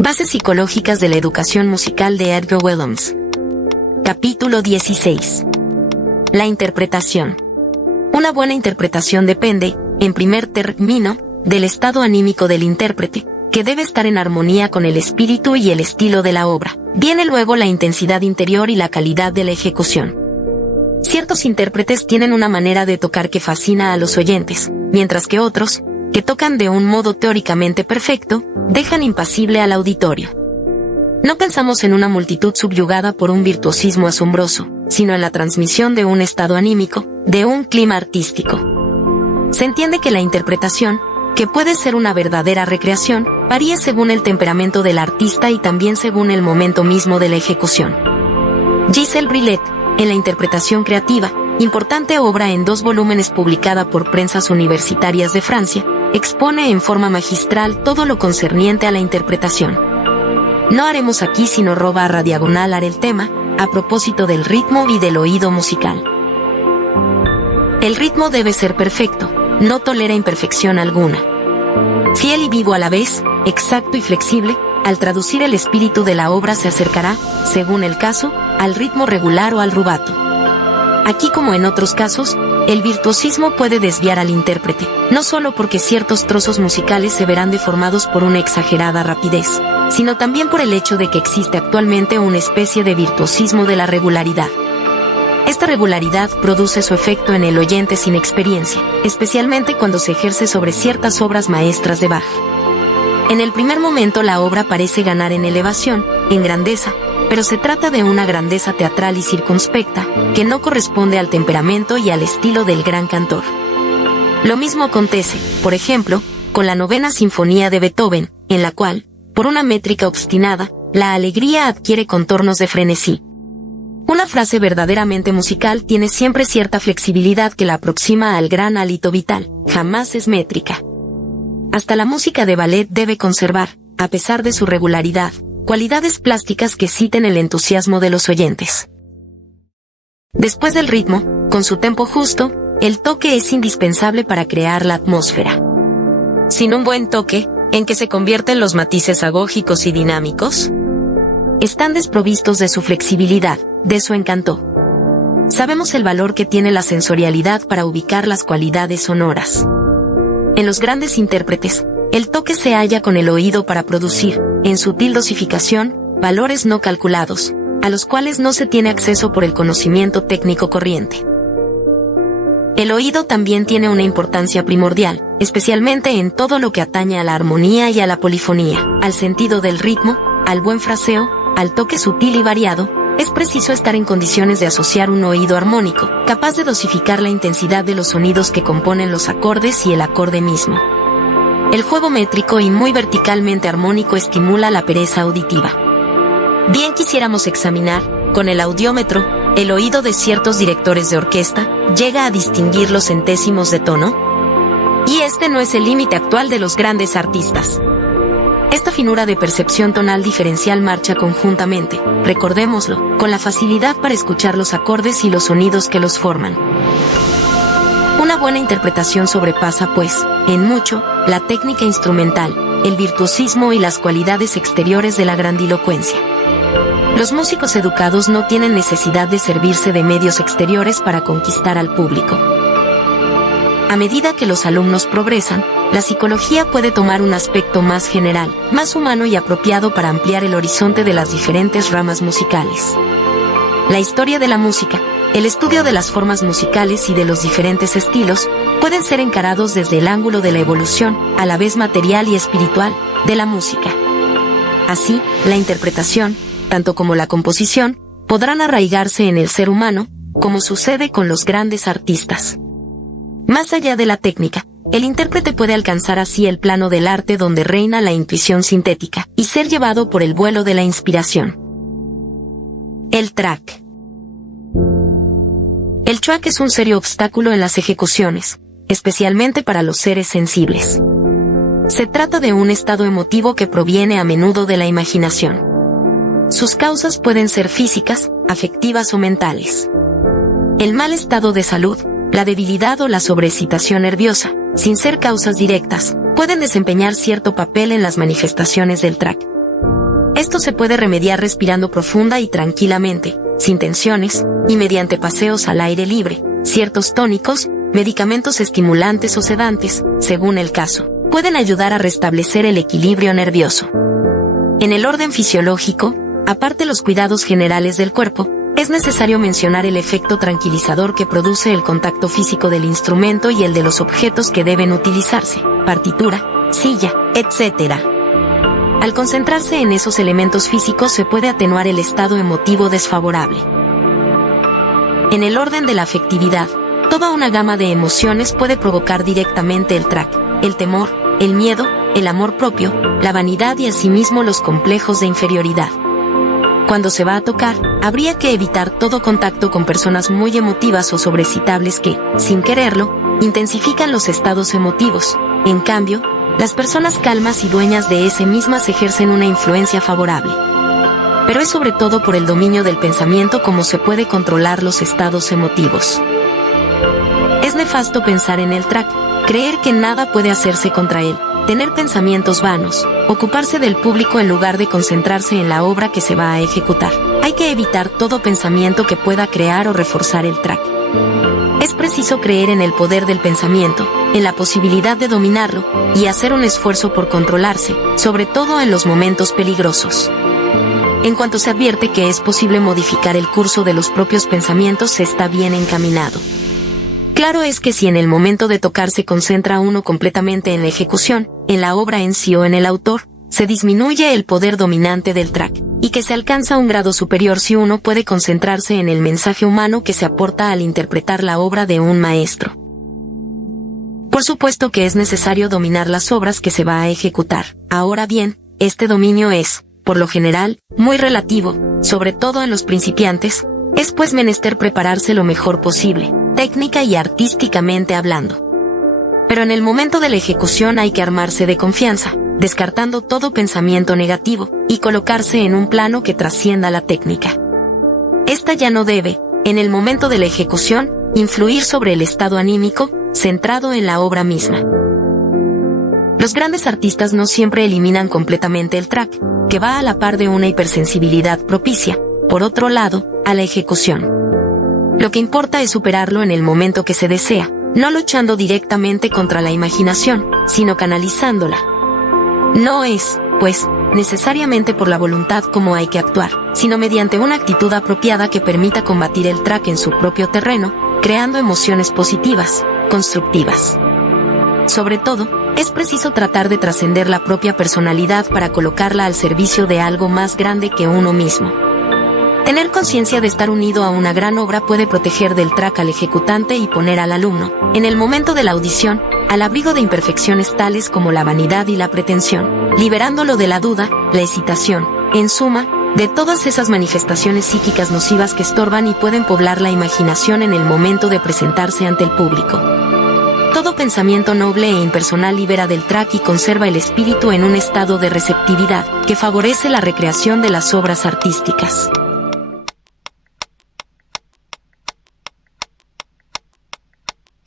Bases psicológicas de la educación musical de Edgar Willems. Capítulo 16. La interpretación. Una buena interpretación depende, en primer término, del estado anímico del intérprete, que debe estar en armonía con el espíritu y el estilo de la obra. Viene luego la intensidad interior y la calidad de la ejecución. Ciertos intérpretes tienen una manera de tocar que fascina a los oyentes, mientras que otros, que tocan de un modo teóricamente perfecto, dejan impasible al auditorio. No pensamos en una multitud subyugada por un virtuosismo asombroso, sino en la transmisión de un estado anímico, de un clima artístico. Se entiende que la interpretación, que puede ser una verdadera recreación, varía según el temperamento del artista y también según el momento mismo de la ejecución. Giselle Brillet, en La interpretación creativa, importante obra en 2 volúmenes publicada por Prensas Universitarias de Francia, expone en forma magistral todo lo concerniente a la interpretación. No haremos aquí sino /diagonal el tema, a propósito del ritmo y del oído musical. El ritmo debe ser perfecto, no tolera imperfección alguna. Fiel y vivo a la vez, exacto y flexible, al traducir el espíritu de la obra se acercará, según el caso, al ritmo regular o al rubato. Aquí como en otros casos, el virtuosismo puede desviar al intérprete, no solo porque ciertos trozos musicales se verán deformados por una exagerada rapidez, sino también por el hecho de que existe actualmente una especie de virtuosismo de la regularidad. Esta regularidad produce su efecto en el oyente sin experiencia, especialmente cuando se ejerce sobre ciertas obras maestras de Bach. En el primer momento la obra parece ganar en elevación, en grandeza, pero se trata de una grandeza teatral y circunspecta, que no corresponde al temperamento y al estilo del gran cantor. Lo mismo acontece, por ejemplo, con la 9ª Sinfonía de Beethoven, en la cual, por una métrica obstinada, la alegría adquiere contornos de frenesí. Una frase verdaderamente musical tiene siempre cierta flexibilidad que la aproxima al gran hálito vital, jamás es métrica. Hasta la música de ballet debe conservar, a pesar de su regularidad, cualidades plásticas que citen el entusiasmo de los oyentes. Después del ritmo, con su tempo justo, el toque es indispensable para crear la atmósfera. Sin un buen toque, ¿en qué se convierten los matices agógicos y dinámicos? Están desprovistos de su flexibilidad, de su encanto. Sabemos el valor que tiene la sensorialidad para ubicar las cualidades sonoras. En los grandes intérpretes, el toque se halla con el oído para producir, en sutil dosificación, valores no calculados, a los cuales no se tiene acceso por el conocimiento técnico corriente. El oído también tiene una importancia primordial, especialmente en todo lo que atañe a la armonía y a la polifonía, al sentido del ritmo, al buen fraseo, al toque sutil y variado. Es preciso estar en condiciones de asociar un oído armónico, capaz de dosificar la intensidad de los sonidos que componen los acordes y el acorde mismo. El juego métrico y muy verticalmente armónico estimula la pereza auditiva. Bien quisiéramos examinar, con el audiómetro, el oído de ciertos directores de orquesta, llega a distinguir los centésimos de tono. Y este no es el límite actual de los grandes artistas. Esta finura de percepción tonal diferencial marcha conjuntamente, recordémoslo, con la facilidad para escuchar los acordes y los sonidos que los forman. Una buena interpretación sobrepasa, pues, en mucho, la técnica instrumental, el virtuosismo y las cualidades exteriores de la grandilocuencia. Los músicos educados no tienen necesidad de servirse de medios exteriores para conquistar al público. A medida que los alumnos progresan, la psicología puede tomar un aspecto más general, más humano y apropiado para ampliar el horizonte de las diferentes ramas musicales. La historia de la música, el estudio de las formas musicales y de los diferentes estilos, pueden ser encarados desde el ángulo de la evolución, a la vez material y espiritual, de la música. Así, la interpretación, tanto como la composición, podrán arraigarse en el ser humano, como sucede con los grandes artistas. Más allá de la técnica, el intérprete puede alcanzar así el plano del arte donde reina la intuición sintética, y ser llevado por el vuelo de la inspiración. El track. El track es un serio obstáculo en las ejecuciones, especialmente para los seres sensibles. Se trata de un estado emotivo que proviene a menudo de la imaginación. Sus causas pueden ser físicas, afectivas o mentales. El mal estado de salud, la debilidad o la sobreexcitación nerviosa, sin ser causas directas, pueden desempeñar cierto papel en las manifestaciones del track. Esto se puede remediar respirando profunda y tranquilamente, sin tensiones, y mediante paseos al aire libre, ciertos tónicos, medicamentos estimulantes o sedantes, según el caso, pueden ayudar a restablecer el equilibrio nervioso. En el orden fisiológico, aparte los cuidados generales del cuerpo, es necesario mencionar el efecto tranquilizador que produce el contacto físico del instrumento y el de los objetos que deben utilizarse, partitura, silla, etc. Al concentrarse en esos elementos físicos se puede atenuar el estado emotivo desfavorable. En el orden de la afectividad, toda una gama de emociones puede provocar directamente el TRAC, el temor, el miedo, el amor propio, la vanidad y asimismo los complejos de inferioridad. Cuando se va a tocar, habría que evitar todo contacto con personas muy emotivas o sobrecitables que, sin quererlo, intensifican los estados emotivos. En cambio, las personas calmas y dueñas de ese mismas ejercen una influencia favorable. Pero es sobre todo por el dominio del pensamiento como se puede controlar los estados emotivos. Es nefasto pensar en el TRAC, creer que nada puede hacerse contra él, tener pensamientos vanos, ocuparse del público en lugar de concentrarse en la obra que se va a ejecutar. Hay que evitar todo pensamiento que pueda crear o reforzar el TRAC. Es preciso creer en el poder del pensamiento, en la posibilidad de dominarlo, y hacer un esfuerzo por controlarse, sobre todo en los momentos peligrosos. En cuanto se advierte que es posible modificar el curso de los propios pensamientos, se está bien encaminado. Claro es que si en el momento de tocar se concentra uno completamente en la ejecución, en la obra en sí o en el autor, se disminuye el poder dominante del TRAC, y que se alcanza un grado superior si uno puede concentrarse en el mensaje humano que se aporta al interpretar la obra de un maestro. Por supuesto que es necesario dominar las obras que se va a ejecutar. Ahora bien, este dominio es, por lo general, muy relativo, sobre todo en los principiantes. Es pues menester prepararse lo mejor posible, técnica y artísticamente hablando. Pero en el momento de la ejecución hay que armarse de confianza, descartando todo pensamiento negativo, y colocarse en un plano que trascienda la técnica. Esta ya no debe, en el momento de la ejecución, influir sobre el estado anímico, centrado en la obra misma. Los grandes artistas no siempre eliminan completamente el TRAC, que va a la par de una hipersensibilidad propicia, por otro lado, a la ejecución. Lo que importa es superarlo en el momento que se desea, no luchando directamente contra la imaginación, sino canalizándola. No es, pues, necesariamente por la voluntad como hay que actuar, sino mediante una actitud apropiada que permita combatir el TRAC en su propio terreno, creando emociones positivas, constructivas. Sobre todo, es preciso tratar de trascender la propia personalidad para colocarla al servicio de algo más grande que uno mismo. Tener conciencia de estar unido a una gran obra puede proteger del TRAC al ejecutante y poner al alumno, en el momento de la audición, al abrigo de imperfecciones tales como la vanidad y la pretensión, liberándolo de la duda, la hesitación, en suma, de todas esas manifestaciones psíquicas nocivas que estorban y pueden poblar la imaginación en el momento de presentarse ante el público. Todo pensamiento noble e impersonal libera del TRAC y conserva el espíritu en un estado de receptividad, que favorece la recreación de las obras artísticas.